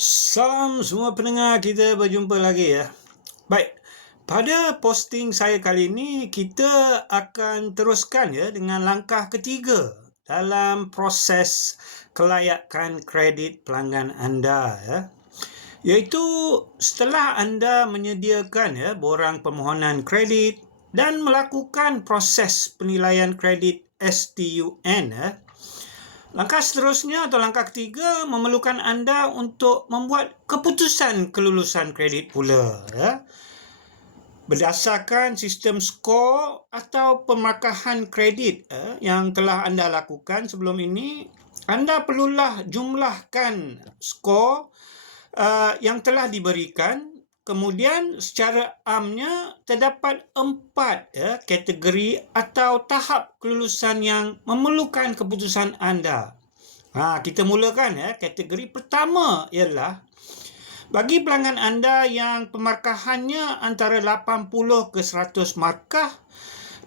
Salam semua pendengar, kita berjumpa lagi ya. Baik, pada posting saya kali ini kita akan teruskan ya dengan langkah ketiga dalam proses kelayakan kredit pelanggan anda ya. Iaitu setelah anda menyediakan ya borang permohonan kredit dan melakukan proses penilaian kredit STUN ya. Langkah seterusnya atau langkah ketiga memerlukan anda untuk membuat keputusan kelulusan kredit pula ya. Berdasarkan sistem skor atau pemarkahan kredit ya, yang telah anda lakukan sebelum ini, anda perlulah jumlahkan skor uh, yang telah diberikan Kemudian secara amnya terdapat empat ya, kategori atau tahap kelulusan yang memerlukan keputusan anda. Ha, kita mulakan ya. Kategori pertama ialah bagi pelanggan anda yang pemarkahannya antara 80 ke 100 markah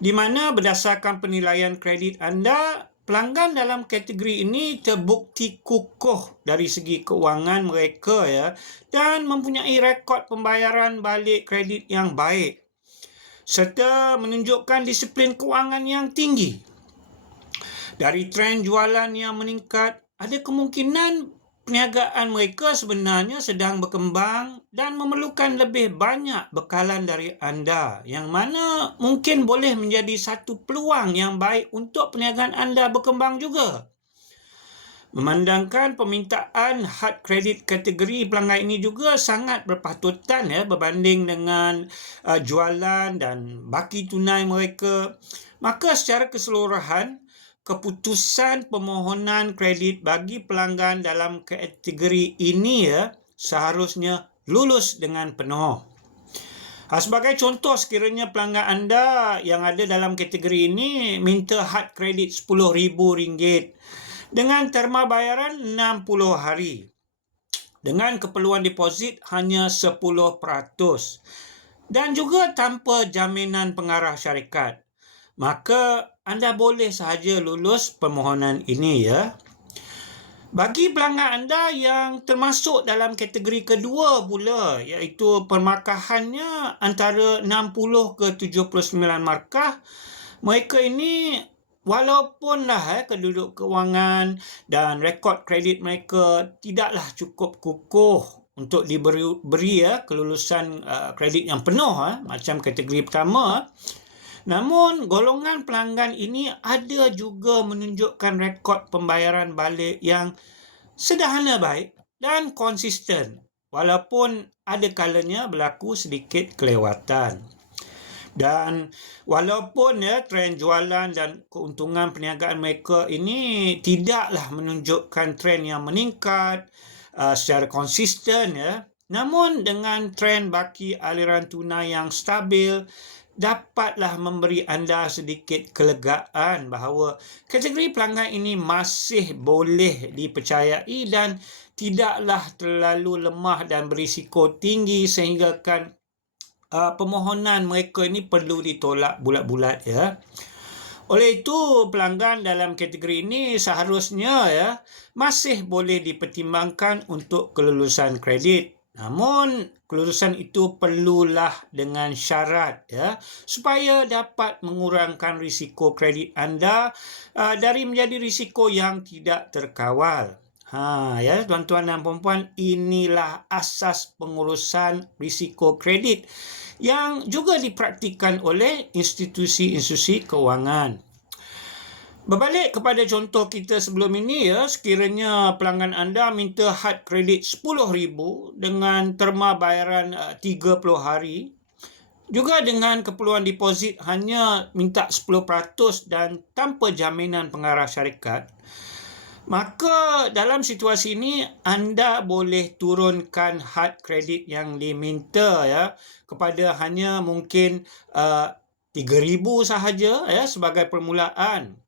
di mana berdasarkan penilaian kredit anda pelanggan dalam kategori ini terbukti kukuh dari segi keuangan mereka ya dan mempunyai rekod pembayaran balik kredit yang baik serta menunjukkan disiplin keuangan yang tinggi. Dari trend jualan yang meningkat, ada kemungkinan perniagaan mereka sebenarnya sedang berkembang dan memerlukan lebih banyak bekalan dari anda yang mana mungkin boleh menjadi satu peluang yang baik untuk perniagaan anda berkembang juga. Memandangkan permintaan had kredit kategori pelanggan ini juga sangat berpatutan ya berbanding dengan uh, jualan dan baki tunai mereka, maka secara keseluruhan keputusan permohonan kredit bagi pelanggan dalam kategori ini ya seharusnya lulus dengan penuh. Ha, sebagai contoh sekiranya pelanggan anda yang ada dalam kategori ini minta had kredit RM10,000 dengan terma bayaran 60 hari. Dengan keperluan deposit hanya 10% dan juga tanpa jaminan pengarah syarikat maka anda boleh sahaja lulus permohonan ini ya. Bagi pelanggan anda yang termasuk dalam kategori kedua pula iaitu permarkahannya antara 60 ke 79 markah mereka ini walaupun lah eh, keduduk kewangan dan rekod kredit mereka tidaklah cukup kukuh untuk diberi beri, ya kelulusan uh, kredit yang penuh eh, macam kategori pertama Namun golongan pelanggan ini ada juga menunjukkan rekod pembayaran balik yang sederhana baik dan konsisten walaupun ada kalanya berlaku sedikit kelewatan. Dan walaupun ya trend jualan dan keuntungan perniagaan mereka ini tidaklah menunjukkan trend yang meningkat uh, secara konsisten ya. Namun dengan trend baki aliran tunai yang stabil dapatlah memberi anda sedikit kelegaan bahawa kategori pelanggan ini masih boleh dipercayai dan tidaklah terlalu lemah dan berisiko tinggi sehingga kan uh, permohonan mereka ini perlu ditolak bulat-bulat ya. Oleh itu pelanggan dalam kategori ini seharusnya ya masih boleh dipertimbangkan untuk kelulusan kredit. Namun kelulusan itu perlulah dengan syarat ya supaya dapat mengurangkan risiko kredit anda uh, dari menjadi risiko yang tidak terkawal. Ha ya tuan-tuan dan puan-puan inilah asas pengurusan risiko kredit yang juga dipraktikkan oleh institusi-institusi keuangan. Berbalik kepada contoh kita sebelum ini ya, sekiranya pelanggan anda minta had kredit RM10,000 dengan terma bayaran uh, 30 hari, juga dengan keperluan deposit hanya minta 10% dan tanpa jaminan pengarah syarikat, maka dalam situasi ini anda boleh turunkan had kredit yang diminta ya kepada hanya mungkin uh, 3000 sahaja ya sebagai permulaan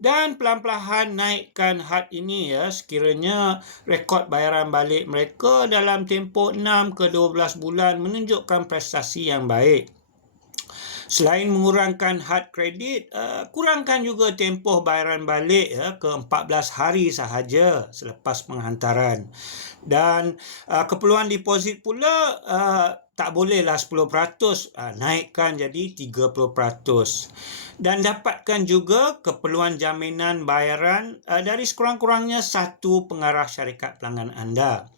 dan pelan-pelan naikkan had ini ya sekiranya rekod bayaran balik mereka dalam tempoh 6 ke 12 bulan menunjukkan prestasi yang baik. Selain mengurangkan had kredit, uh, kurangkan juga tempoh bayaran balik ya, ke 14 hari sahaja selepas penghantaran. Dan uh, keperluan deposit pula uh, tak bolehlah 10%, uh, naikkan jadi 30%. Dan dapatkan juga keperluan jaminan bayaran uh, dari sekurang-kurangnya satu pengarah syarikat pelanggan anda.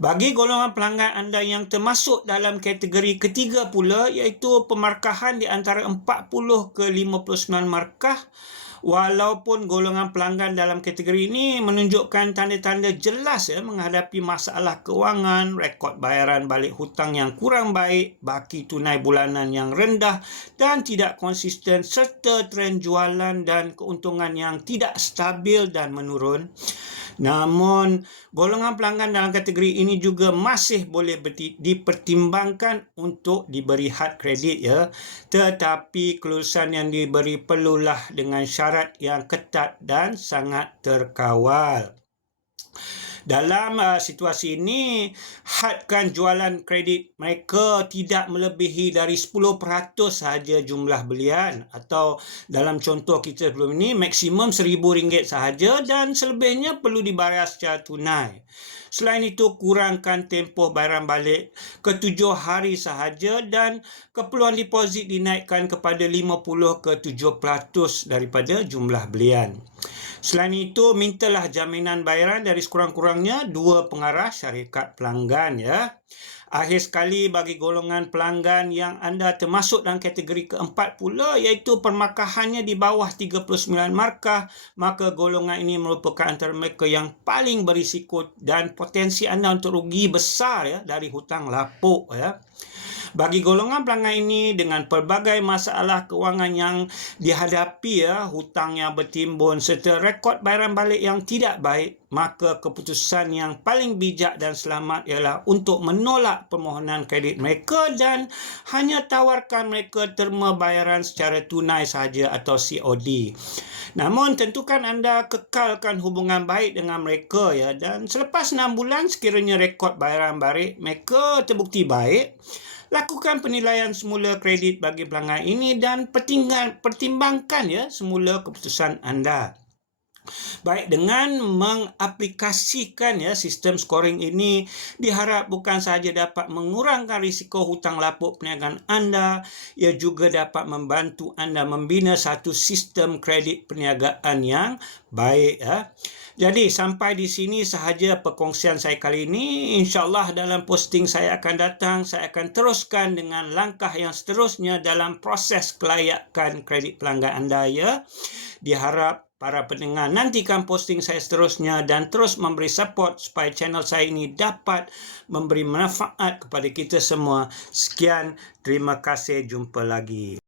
Bagi golongan pelanggan anda yang termasuk dalam kategori ketiga pula iaitu pemarkahan di antara 40 ke 59 markah walaupun golongan pelanggan dalam kategori ini menunjukkan tanda-tanda jelas ya menghadapi masalah kewangan, rekod bayaran balik hutang yang kurang baik, baki tunai bulanan yang rendah dan tidak konsisten serta trend jualan dan keuntungan yang tidak stabil dan menurun. Namun, golongan pelanggan dalam kategori ini juga masih boleh dipertimbangkan untuk diberi had kredit ya. Tetapi kelulusan yang diberi perlulah dengan syarat yang ketat dan sangat terkawal. Dalam uh, situasi ini, hadkan jualan kredit mereka tidak melebihi dari 10% sahaja jumlah belian atau dalam contoh kita sebelum ini maksimum RM1,000 sahaja dan selebihnya perlu dibayar secara tunai. Selain itu, kurangkan tempoh bayaran balik ke tujuh hari sahaja dan keperluan deposit dinaikkan kepada 50 ke 7% daripada jumlah belian. Selain itu, mintalah jaminan bayaran dari sekurang-kurangnya dua pengarah syarikat pelanggan ya. Akhir sekali bagi golongan pelanggan yang anda termasuk dalam kategori keempat pula iaitu permakahannya di bawah 39 markah maka golongan ini merupakan antara mereka yang paling berisiko dan potensi anda untuk rugi besar ya dari hutang lapuk ya. Bagi golongan pelanggan ini dengan pelbagai masalah kewangan yang dihadapi ya, hutang yang bertimbun serta rekod bayaran balik yang tidak baik, maka keputusan yang paling bijak dan selamat ialah untuk menolak permohonan kredit mereka dan hanya tawarkan mereka terma bayaran secara tunai sahaja atau COD. Namun tentukan anda kekalkan hubungan baik dengan mereka ya dan selepas 6 bulan sekiranya rekod bayaran balik mereka terbukti baik lakukan penilaian semula kredit bagi pelanggan ini dan pertimbangkan ya semula keputusan anda. Baik dengan mengaplikasikan ya sistem scoring ini diharap bukan sahaja dapat mengurangkan risiko hutang lapuk perniagaan anda, ia juga dapat membantu anda membina satu sistem kredit perniagaan yang baik ya. Jadi sampai di sini sahaja perkongsian saya kali ini. InsyaAllah dalam posting saya akan datang. Saya akan teruskan dengan langkah yang seterusnya dalam proses kelayakan kredit pelanggan anda ya. Diharap para pendengar nantikan posting saya seterusnya dan terus memberi support supaya channel saya ini dapat memberi manfaat kepada kita semua. Sekian, terima kasih, jumpa lagi.